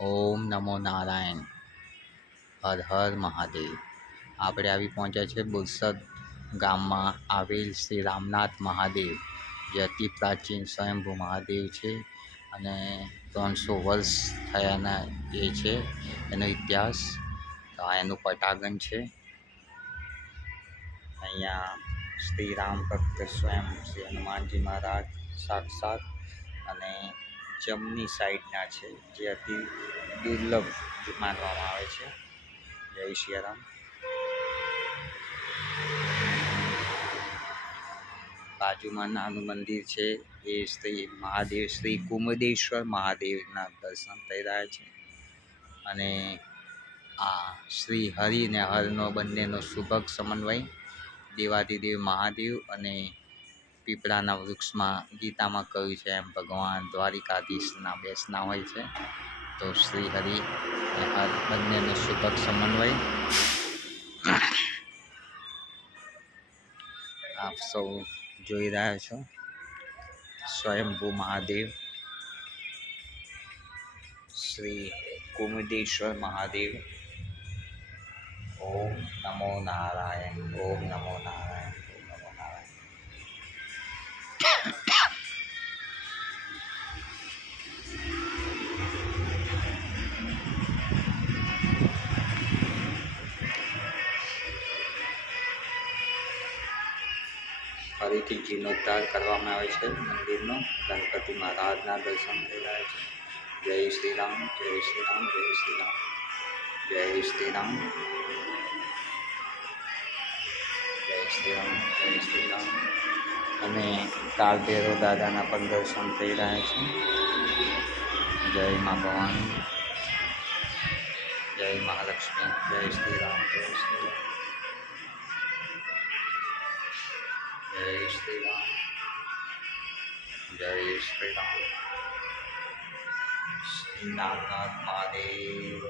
ઓમ નમો નારાયણ. હર હર મહાદેવ. આપણે આવી પહોંચ્યા છે બુરસદ ગામમાં આવેલ શ્રી રામનાથ મહાદેવ. જે અતિ પ્રાચીન સ્વયંભૂ મહાદેવ છે અને ત્રણસો વર્ષ થયાના એ છે એનો ઇતિહાસ. આ એનું પટાગન છે. અહીંયા શ્રી રામ ભક્ત સ્વયં શ્રી હનુમાનજી મહારાજ સાક્ષાત જમણી સાઈડના છે, જે અતિ દુર્લભ માનવામાં આવે છે. જય સિયારામ બાજુમાં નાનું મંદિર છે, એ શ્રી મહાદેવ, શ્રી કુમદેશ્વર મહાદેવના દર્શન થઈ રહ્યા છે. અને આ શ્રી હરિ ને હરનો બંનેનો સુભગ સમન્વય, દેવાદિદેવ મહાદેવ અને પીપળાના વૃક્ષમાં ગીતામાં કહ્યું છે એમ ભગવાન દ્વારિકાધીશના બેસના હોય છે. તો શ્રી હરિ અને બંનેનો સુભગ સમન્વય. આપ સૌ જોઈ રહ્યા છો. સ્વયંભૂ મહાદેવ. શ્રી કુમુદેશ્વર મહાદેવ. ઓમ નમો નારાયણ, ઓમ નમો નારાયણ. ફરીથી જીર્ણોદ્ધાર કરવામાં આવે છે. મંદિરનો ગણપતિ મહારાજના દર્શન થઈ રહ્યા છે. જય શ્રી રામ જય શ્રી રામ જય શ્રી રામ જય શ્રી રામ જય શ્રી રામ જય શ્રી રામ અને કાલભેરો દાદાના પણ દર્શન થઈ રહ્યા છે. જય મા ભવાની. જય મહાલક્ષ્મી. જય શ્રી રામ જય શ્રી રામ જય શ્રી રામ શ્રી નાથનાથ મહાદેવ